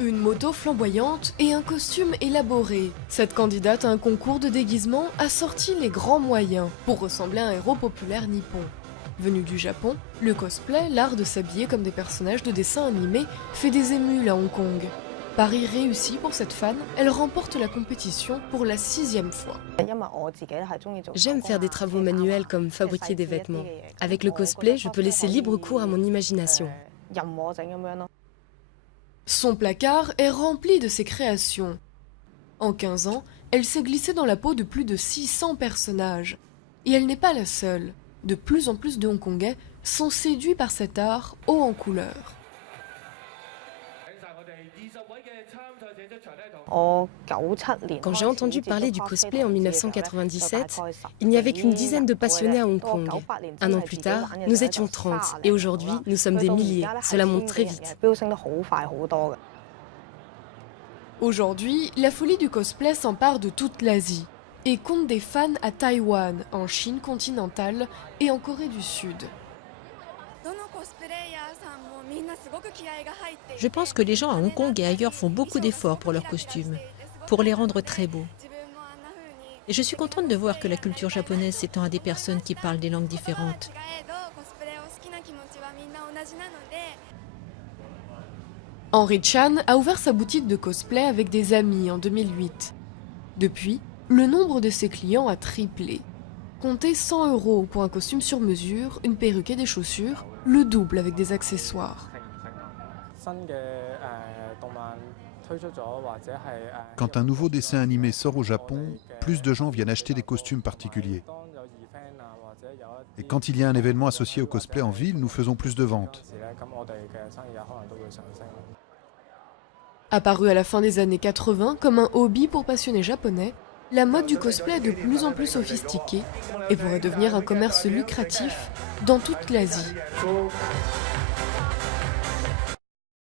Une moto flamboyante et un costume élaboré. Cette candidate à un concours de déguisement a sorti les grands moyens pour ressembler à un héros populaire nippon. Venu du Japon, le cosplay, l'art de s'habiller comme des personnages de dessins animés, fait des émules à Hong Kong. Pari réussi pour cette fan, elle remporte la compétition pour la 6e fois. J'aime faire des travaux manuels comme fabriquer des vêtements. Avec le cosplay, je peux laisser libre cours à mon imagination. Son placard est rempli de ses créations. En 15 ans, elle s'est glissée dans la peau de plus de 600 personnages. Et elle n'est pas la seule. De plus en plus de Hongkongais sont séduits par cet art haut en couleur. Quand j'ai entendu parler du cosplay en 1997, il n'y avait qu'une dizaine de passionnés à Hong Kong. Un an plus tard, nous étions 30 et aujourd'hui, nous sommes des milliers. Cela monte très vite. Aujourd'hui, la folie du cosplay s'empare de toute l'Asie et compte des fans à Taïwan, en Chine continentale et en Corée du Sud. Je pense que les gens à Hong Kong et ailleurs font beaucoup d'efforts pour leurs costumes, pour les rendre très beaux. Et je suis contente de voir que la culture japonaise s'étend à des personnes qui parlent des langues différentes. Henry Chan a ouvert sa boutique de cosplay avec des amis en 2008. Depuis, le nombre de ses clients a triplé. Comptez 100 € pour un costume sur mesure, une perruque et des chaussures, le double avec des accessoires. Quand un nouveau dessin animé sort au Japon, plus de gens viennent acheter des costumes particuliers. Et quand il y a un événement associé au cosplay en ville, nous faisons plus de ventes. Apparu à la fin des années 80 comme un hobby pour passionnés japonais, la mode du cosplay est de plus en plus sophistiquée et pourrait devenir un commerce lucratif dans toute l'Asie.